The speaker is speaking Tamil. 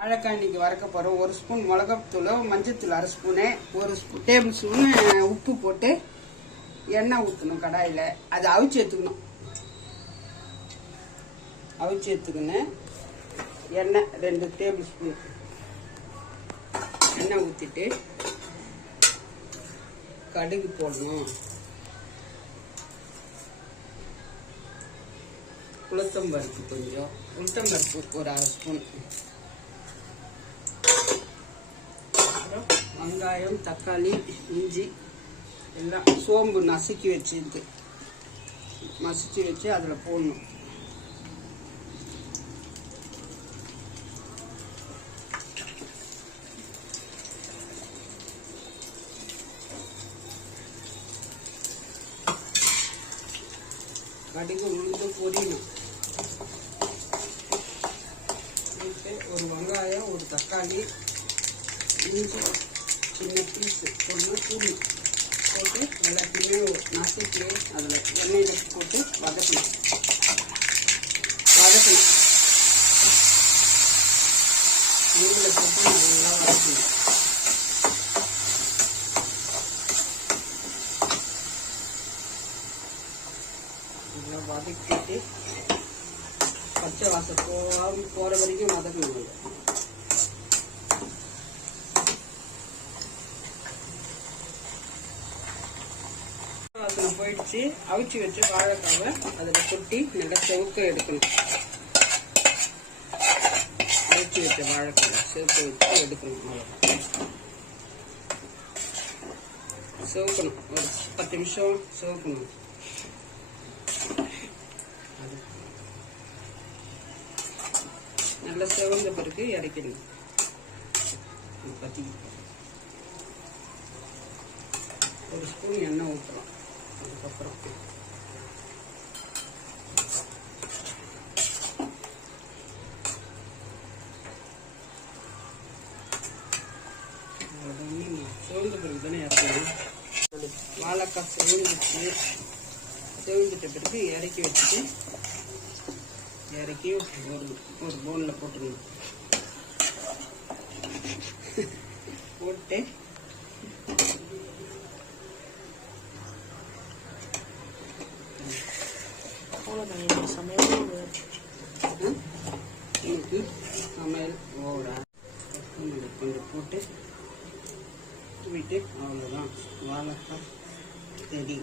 வாழைக்காய் இன்னைக்கு வறுக்க போகிறோம். ஒரு ஸ்பூன் மிளகாத்தூள், மஞ்சத்தூள் அரை ஸ்பூனு, ஒரு டேபிள் ஸ்பூனு உப்பு போட்டு எண்ணெய் ஊற்றணும் கடாயில். அது அவிச்சு எடுத்துக்கணும். அவிச்சு எடுத்துக்கணும். எண்ணெய் 2 டேபிள் ஸ்பூன் எண்ணெய் ஊற்றிட்டு கடுகு போடணும். உளுத்தம்பருப்பு கொஞ்சம், உளுத்தம்பருப்பு ஒரு அரை ஸ்பூன், வெங்காயம், தக்காளி, இஞ்சி எல்லாம் சோம்பு நசுக்கி வச்சு அதில் போடணும். கடுகு உளுந்து பொரியணும். ஒரு வெங்காயம், ஒரு தக்காளி, இஞ்சி சின்ன பீஸ் போடணும். பூண்டு போட்டு எல்லாத்தையுமே நசுக்கி அதில் எண்ணெயில் போட்டு வதக்கணும். நெய்யில் போட்டு நல்லா வதக்கணும். நல்லா வதக்கிட்டு பச்சை வாசம் போகிற வரைக்கும் வதக்கணும். வாசனை போயிடுச்சு. அவிச்சு வச்சு வாழைக்காவை அதில் கொட்டி நல்லா செவுக்க எடுக்கணும். அவிச்சு வச்ச வாழைக்காவை செவுக்க வச்சு எடுக்கணும். செவுக்கணும். ஒரு 10 நிமிஷம் செவுக்கணும். நல்லா செவந்த பிறகு இறக்கணும். ஒரு ஸ்பூன் எண்ணெய் ஊற்றலாம். அதுக்கப்புறம் செவந்த பிறகு தானே இறக்கணும். வாழைக்காய் செவந்துட்ட பிறகு இறக்கி வச்சுட்டு இறக்கி ஒரு பவுலில் போட்டுக்கணும். போட்டு சமையல் ஓடா கொஞ்சம் போட்டு விட்டு அவ்வளோதான் வாழைக்காய் ரெடி.